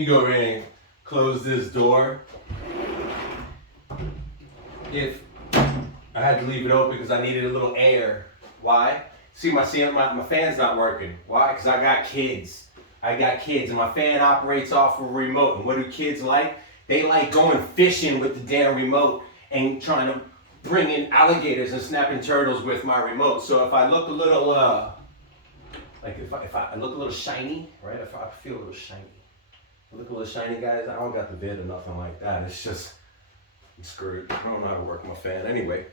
me go over here and close this door. If I had to leave it open because I needed a little air. Why? See, my fan's not working. Why? Because I got kids. And my fan operates off of a remote. And what do kids like? They like going fishing with the damn remote and trying to bring in alligators and snapping turtles with my remote. So if I look a little, if I look a little shiny, right? If I feel a little shiny, I look a little shiny, guys. I don't got the vid or nothing like that. It's just, I'm screwed. I don't know how to work my fan. Anyway,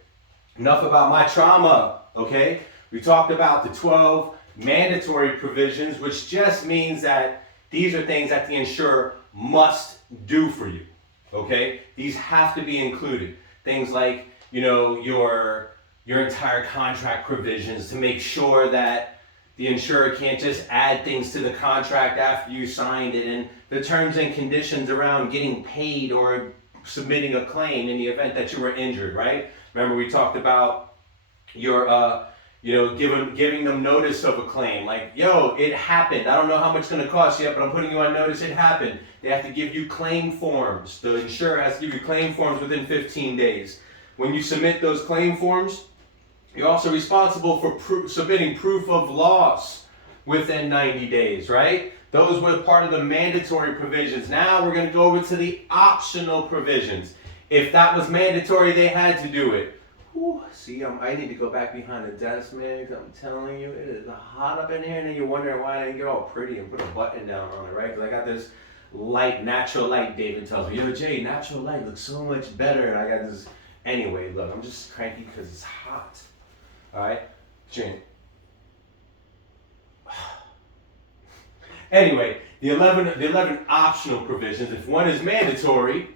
enough about my trauma, okay? We talked about the 12 mandatory provisions, which just means that these are things that the insurer must do for you, okay? These have to be included. Things like, you know, your entire contract provisions to make sure that the insurer can't just add things to the contract after you signed it, and the terms and conditions around getting paid or submitting a claim in the event that you were injured, right? Remember we talked about your, giving them notice of a claim, like, yo, it happened. I don't know how much it's gonna cost you, but I'm putting you on notice, it happened. They have to give you claim forms. The insurer has to give you claim forms within 15 days. When you submit those claim forms, you're also responsible for submitting proof of loss within 90 days, right? Those were part of the mandatory provisions. Now we're gonna go over to the optional provisions. If that was mandatory, they had to do it. Whew, see, I need to go back behind the desk, man. I'm telling you, it is hot up in here, and then you're wondering why I didn't get all pretty and put a button down on it, right? Because I got this light, natural light, David tells me. Yo, Jay, natural light looks so much better. And I got this. Anyway, look, I'm just cranky because it's hot. All right? Drink. Anyway, the 11 optional provisions. If one is mandatory,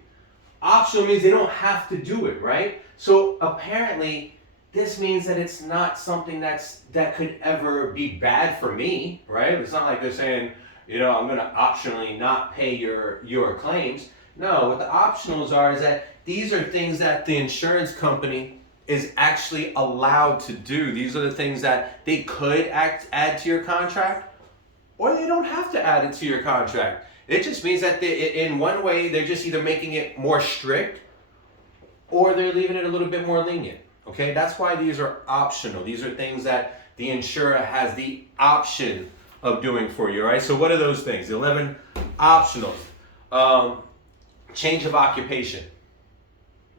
optional means they don't have to do it, right? So apparently, this means that it's not something that could ever be bad for me, right? It's not like they're saying, you know, I'm gonna optionally not pay your claims. No, what the optionals are is that these are things that the insurance company is actually allowed to do. These are the things that they could add to your contract, or they don't have to add it to your contract. It just means that in one way, they're just either making it more strict or they're leaving it a little bit more lenient, okay? That's why these are optional. These are things that the insurer has the option of doing for you, right? So what are those things? The 11 optionals. Change of occupation.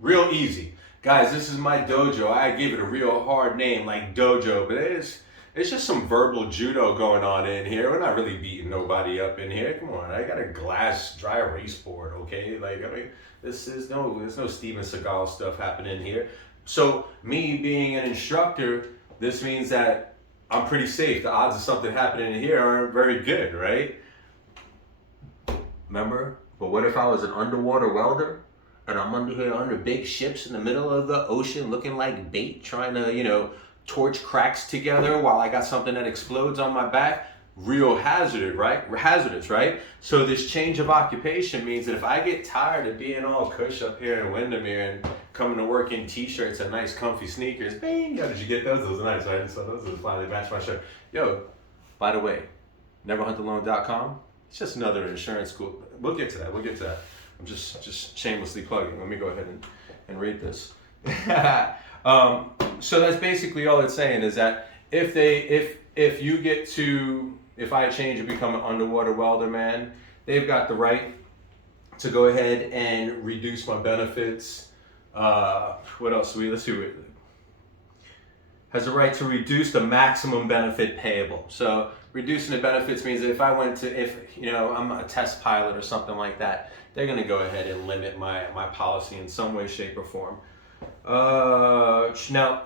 Real easy. Guys, this is my dojo. I gave it a real hard name like dojo, but it's just some verbal judo going on in here. We're not really beating nobody up in here. Come on, I got a glass dry erase board, okay? Like, I mean, there's no Steven Seagal stuff happening here. So me being an instructor, this means that I'm pretty safe. The odds of something happening in here aren't very good, right? Remember? But what if I was an underwater welder and I'm under here under big ships in the middle of the ocean looking like bait, trying to, you know, torch cracks together while I got something that explodes on my back? Real hazardous, right? So this change of occupation means that if I get tired of being all cush up here in Windermere and coming to work in t-shirts and nice comfy sneakers, bang, yo, did you get those? Those are nice, right? So those finally match my shirt. Yo, by the way, neverhuntaloan.com, it's just another insurance school. We'll get to that. I'm just shamelessly plugging. Let me go ahead and read this. So that's basically all it's saying is that if I change and become an underwater welder, man, they've got the right to go ahead and reduce my benefits. What else? Let's see. Has the right to reduce the maximum benefit payable. So reducing the benefits means that if I'm a test pilot or something like that, they're going to go ahead and limit my policy in some way, shape, or form. Now,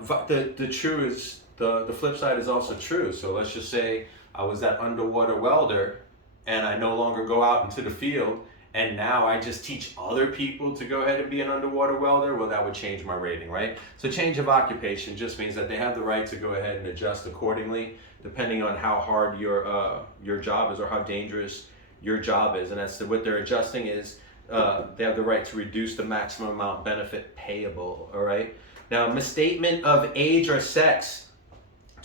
the flip side is also true. So let's just say I was that underwater welder and I no longer go out into the field and now I just teach other people to go ahead and be an underwater welder. Well, that would change my rating, right? So change of occupation just means that they have the right to go ahead and adjust accordingly, depending on how hard your job is or how dangerous your job is. And that's what they're adjusting is they have the right to reduce the maximum amount benefit payable, all right? Now, misstatement of age or sex.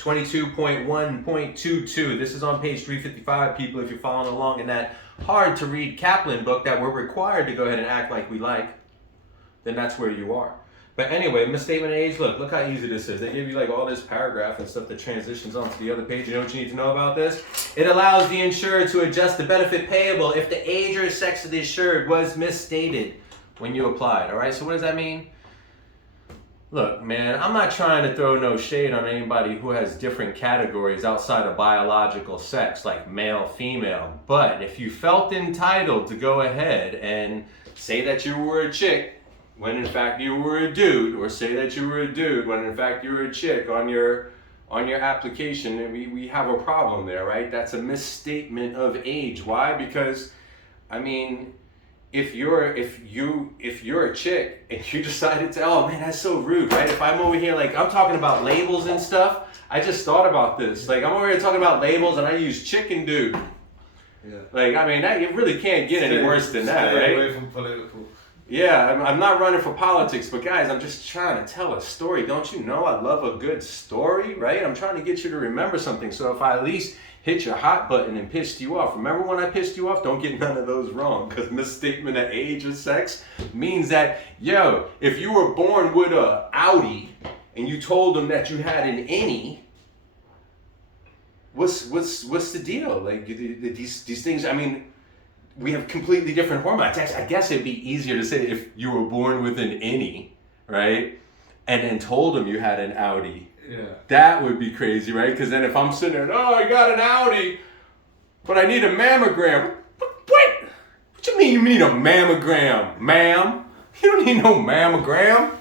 22.1.22. This is on page 355, people, if you're following along in that hard to read Kaplan book that we're required to go ahead and act like we like, then that's where you are. But anyway, misstatement of age, look how easy this is. They give you like all this paragraph and stuff that transitions onto the other page. You know what you need to know about this? It allows the insurer to adjust the benefit payable if the age or sex of the insured was misstated when you applied. All right, so what does that mean? Look, man, I'm not trying to throw no shade on anybody who has different categories outside of biological sex, like male, female. But if you felt entitled to go ahead and say that you were a chick when in fact you were a dude, or say that you were a dude when in fact you were a chick on your application, we have a problem there, right? That's a misstatement of age. Why? Because, I mean, if you're a chick and you decided to, oh man, that's so rude, right? If I'm over here, like, I'm talking about labels and stuff, I just thought about this. Like, I'm over here talking about labels and I use chick and dude. Yeah. Like, I mean, you really can't get any worse than that, right? Stay away from political. Yeah, I'm not running for politics, but guys, I'm just trying to tell a story. Don't you know I love a good story, right? I'm trying to get you to remember something. So if I at least hit your hot button and pissed you off, remember when I pissed you off? Don't get none of those wrong, because misstatement of age or sex means that, yo, if you were born with a Audi and you told them that you had an innie, what's the deal? Like, these things, I mean, we have completely different hormones. I guess it'd be easier to say if you were born with an innie, right? And then told them you had an Audi. Yeah. That would be crazy, right? Because then if I'm sitting there, oh, I got an Audi, but I need a mammogram. What? What you mean you need a mammogram, ma'am? You don't need no mammogram.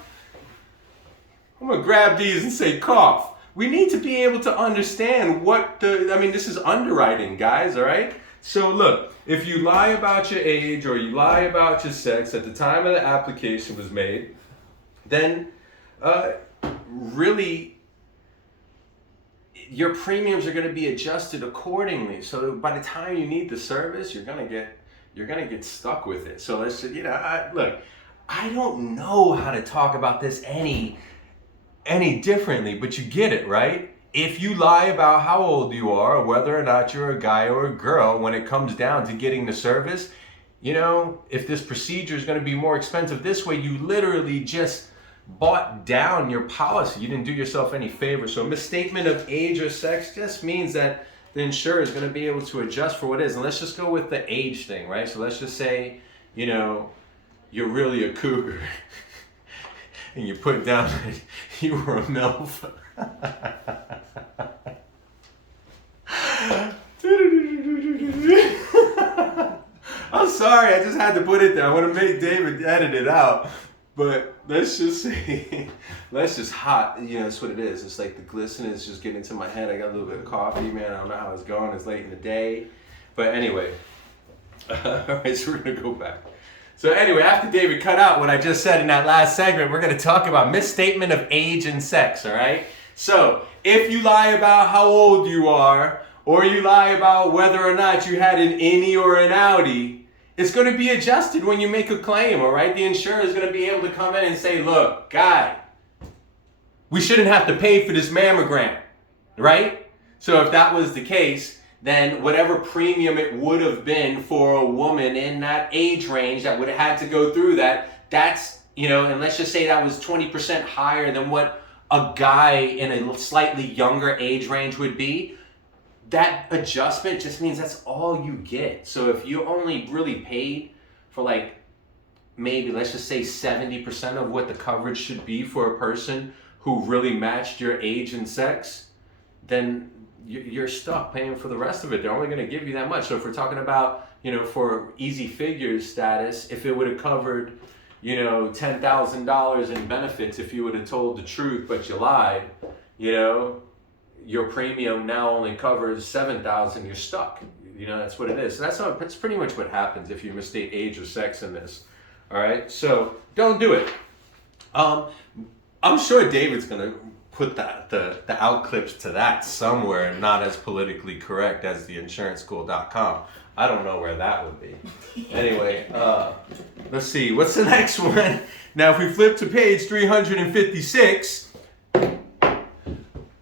I'm going to grab these and say cough. We need to be able to understand this is underwriting, guys, all right? So look, if you lie about your age or you lie about your sex at the time of the application was made, then really your premiums are going to be adjusted accordingly. So by the time you need the service, you're going to get stuck with it. So let's, look, I don't know how to talk about this any differently, but you get it, right? If you lie about how old you are, or whether or not you're a guy or a girl, when it comes down to getting the service, if this procedure is going to be more expensive this way, you literally just bought down your policy. You didn't do yourself any favor. So misstatement of age or sex just means that the insurer is going to be able to adjust for what it is. And let's just go with the age thing, right? So let's just say, you're really a cougar and you put down that you were a MILF. I'm sorry, I just had to put it there. I want to make David edit it out. But let's just say, hot, that's what it is. It's like the glisten is just getting into my head. I got a little bit of coffee, man. I don't know how it's going. It's late in the day. But anyway, all right, so we're going to go back. So anyway, after David cut out what I just said in that last segment, we're going to talk about misstatement of age and sex, all right? So if you lie about how old you are, or you lie about whether or not you had an innie or an Audi, it's going to be adjusted when you make a claim, all right? The insurer is going to be able to come in and say, look, guy, we shouldn't have to pay for this mammogram, right? So if that was the case, then whatever premium it would have been for a woman in that age range that would have had to go through that's, and let's just say that was 20% higher than what a guy in a slightly younger age range would be, that adjustment just means that's all you get. So if you only really paid for like, maybe let's just say 70% of what the coverage should be for a person who really matched your age and sex, then you're stuck paying for the rest of it. They're only going to give you that much. So if we're talking about, for easy figures status, if it would have covered, $10,000 in benefits, if you would have told the truth but you lied, your premium now only covers $7,000. You're stuck. That's what it is. So that's pretty much what happens if you misstate age or sex in this. All right. So don't do it. I'm sure David's gonna put the out clips to that somewhere, not as politically correct as theinsuranceschool.com. I don't know where that would be. Anyway, let's see. What's the next one? Now, if we flip to page 356,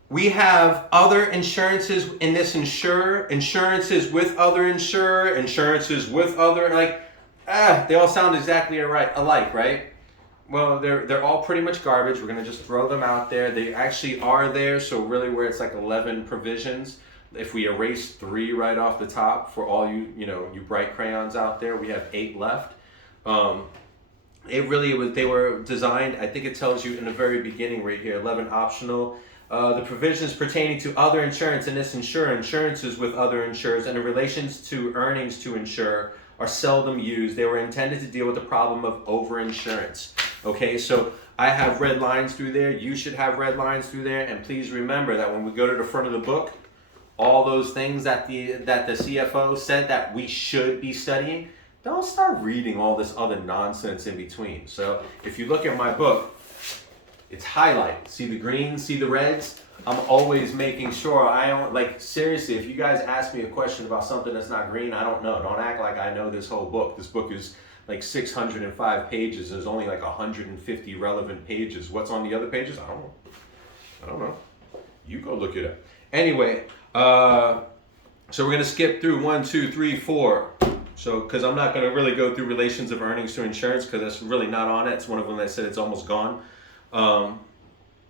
we have other insurances in this insurer, insurances with other insurer, insurances with other, like, they all sound exactly alike, right? Well, they're all pretty much garbage. We're gonna just throw them out there. They actually are there, so really where it's like 11 provisions, if we erase 3 right off the top for all you bright crayons out there, we have 8 left. They were designed, I think it tells you in the very beginning right here, 11 optional. The provisions pertaining to other insurance in this insurances with other insurers and in relations to earnings to insure are seldom used. They were intended to deal with the problem of overinsurance. Okay, so I have red lines through there. You should have red lines through there. And please remember that when we go to the front of the book, all those things that the CFO said that we should be studying, don't start reading all this other nonsense in between. So if you look at my book, it's highlighted. See the greens, see the reds? I'm always making sure I don't, like, seriously, if you guys ask me a question about something that's not green, I don't know. Don't act like I know this whole book. This book is like 605 pages. There's only like 150 relevant pages. What's on the other pages? I don't know. You go look it up. Anyway, so we're gonna skip through 1, 2, 3, 4. So, because I'm not gonna really go through relations of earnings to insurance because that's really not on it. It's one of them that said it's almost gone.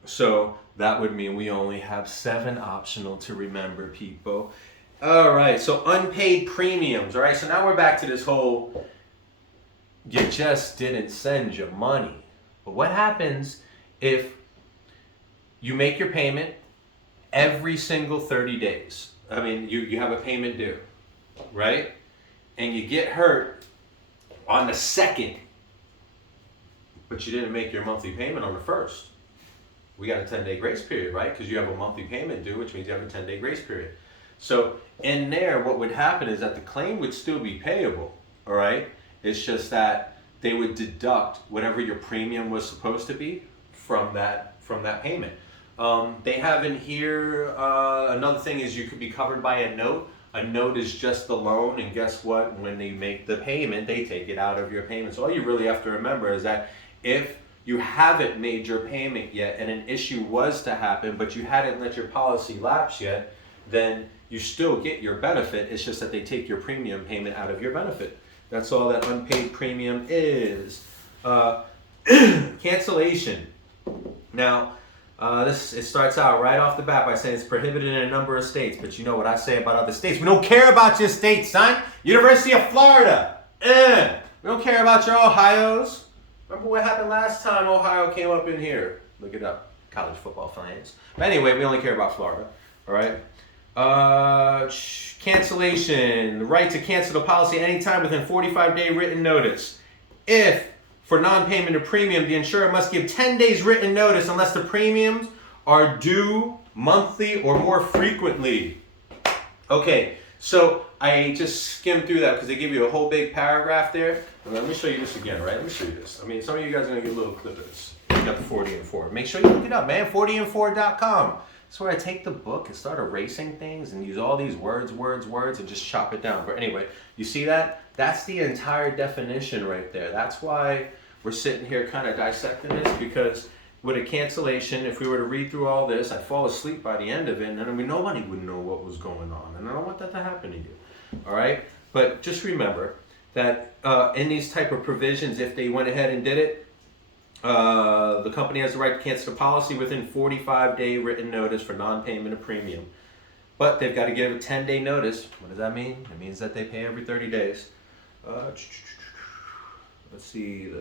So that would mean we only have 7 optional to remember, people. All right, so unpaid premiums. All right, so now we're back to this whole, you just didn't send your money. But what happens if you make your payment every single 30 days? I mean, you have a payment due, right? And you get hurt on the 2nd, but you didn't make your monthly payment on the 1st. We got a 10-day grace period, right? Because you have a monthly payment due, which means you have a 10-day grace period. So in there, what would happen is that the claim would still be payable, all right? It's just that they would deduct whatever your premium was supposed to be from that payment. They have in here, another thing is you could be covered by a note. A note is just the loan, and guess what? When they make the payment, they take it out of your payment. So all you really have to remember is that if you haven't made your payment yet and an issue was to happen, but you hadn't let your policy lapse yet, then you still get your benefit. It's just that they take your premium payment out of your benefit. That's all that unpaid premium is. Cancellation. Now, it starts out right off the bat by saying it's prohibited in a number of states, but you know what I say about other states. We don't care about your state, son. University of Florida. We don't care about your Ohios. Remember what happened last time Ohio came up in here? Look it up. College football fans. But anyway, we only care about Florida. All right. Cancellation. The right to cancel the policy anytime within 45-day written notice. If, for non-payment of premium, the insurer must give 10 days written notice unless the premiums are due monthly or more frequently. Okay, so I just skimmed through that because they give you a whole big paragraph there. And let me show you this again, right? Let me show you this. I mean, some of you guys are going to get a little clip of this. You got the 40 and 4. Make sure you look it up, man. 40and4.com. That's where I take the book and start erasing things and use all these words, and just chop it down. But anyway, you see that? That's the entire definition right there. That's why we're sitting here kind of dissecting this, because with a cancellation, if we were to read through all this, I'd fall asleep by the end of it, and then nobody would know what was going on. And I don't want that to happen to you. All right? But just remember that in these type of provisions, if they went ahead and did it, the company has the right to cancel the policy within 45-day written notice for non-payment of premium. But they've got to give a 10-day notice. What does that mean? It means that they pay every 30 days. Let's see.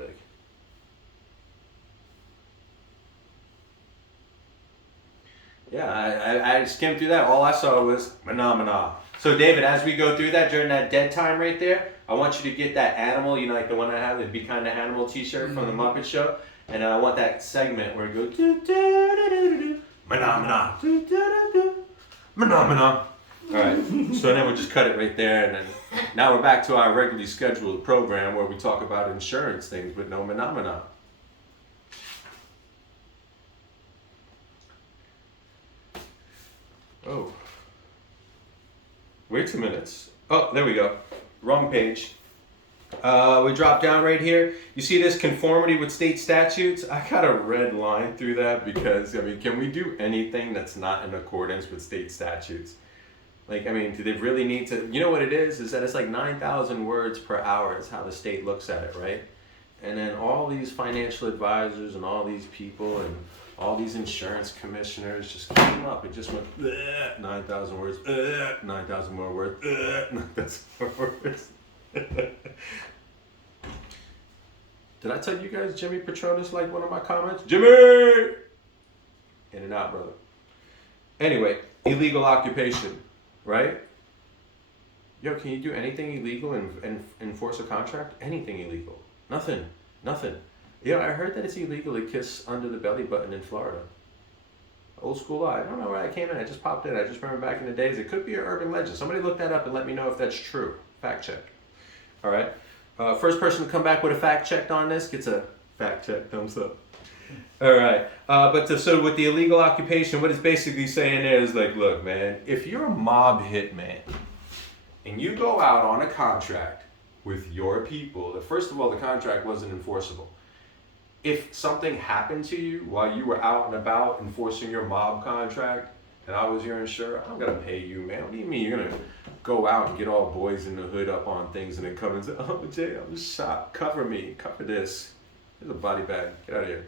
I skimmed through that. All I saw was phenomena. So David, as we go through that during that dead time right there, I want you to get that animal, you know, like the one I have, the Be Kind of Animal t-shirt from the Muppet Show. And I want that segment where it goes, phenomena, phenomena. All right, so then we'll just cut it right there. And then now we're back to our regularly scheduled program where we talk about insurance things with no phenomena. Oh. Wait 2 minutes. Oh, there we go. Wrong page. We drop down right here. You see this conformity with state statutes? I got a red line through that because, I mean, can we do anything that's not in accordance with state statutes? Like, I mean, do they really need to? You know what it is? Is that it's like 9,000 words per hour is how the state looks at it, right? And then all these financial advisors and all these people and all these insurance commissioners just came up. It just went 9,000 words, 9,000 more words, 9,000 more words. Did I tell you guys Jimmy Petronas liked one of my comments? Jimmy! In and out, brother. Anyway, illegal occupation, right? Yo, can you do anything illegal and enforce a contract? Anything illegal. Nothing. Yeah, I heard that it's illegal to kiss under the belly button in Florida. Old school lie. I don't know where I came in. I just popped in. I just remember back in the days. It could be an urban legend. Somebody look that up and let me know if that's true. Fact check. All right. First person to come back with a fact check on this gets a fact check. Thumbs up. All right. So with the illegal occupation, what it's basically saying is like, look, man, if you're a mob hitman and you go out on a contract with your people, that first of all, the contract wasn't enforceable. If something happened to you while you were out and about enforcing your mob contract, and I was your insurer, I'm gonna pay you, man. What do you mean you're gonna go out and get all boys in the hood up on things and then come and say, oh, Jay, I'm shot. Cover me. Cover this. There's a body bag. Get out of here.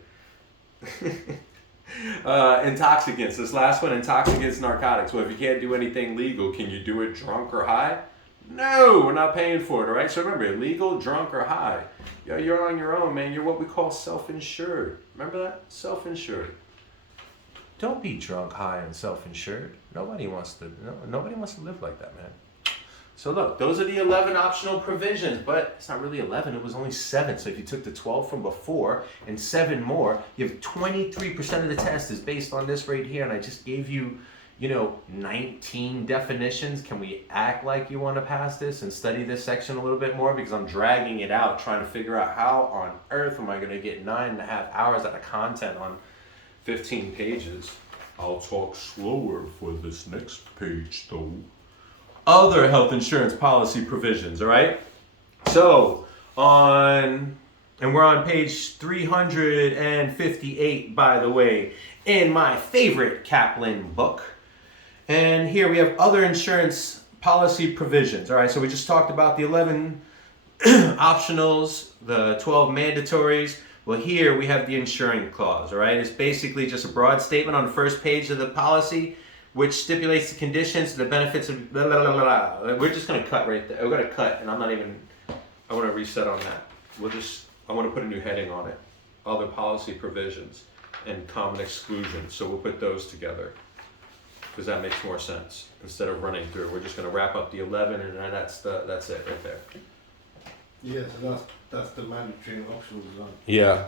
Intoxicants. This last one, intoxicants, narcotics. Well, if you can't do anything legal, can you do it drunk or high? No, we're not paying for it, all right? So remember, illegal, drunk, or high. You're on your own, man. You're what we call self-insured. Remember that? Self-insured. Don't be drunk, high, and self-insured. Nobody wants to live like that, man. So look, those are the 11 optional provisions, but it's not really 11, it was only 7. So if you took the 12 from before and 7 more, you have 23% of the test is based on this right here, and I just gave you, 19 definitions. Can we act like you want to pass this and study this section a little bit more? Because I'm dragging it out, trying to figure out how on earth am I going to get 9.5 hours out of content on 15 pages. I'll talk slower for this next page, though. Other health insurance policy provisions, all right? So, we're on page 358, by the way, in my favorite Kaplan book. And here we have other insurance policy provisions, all right? So we just talked about the 11 optionals, the 12 mandatories. Well, here we have the insuring clause, all right? It's basically just a broad statement on the first page of the policy, which stipulates the conditions, the benefits of blah, blah, blah, blah. We're just going to cut right there. We're going to cut, and I want to reset on that. I want to put a new heading on it. Other policy provisions and common exclusions. So we'll put those together because that makes more sense. Instead of running through, we're just going to wrap up the 11, and that's it right there. Yeah, so that's the mandatory and optional design. Yeah.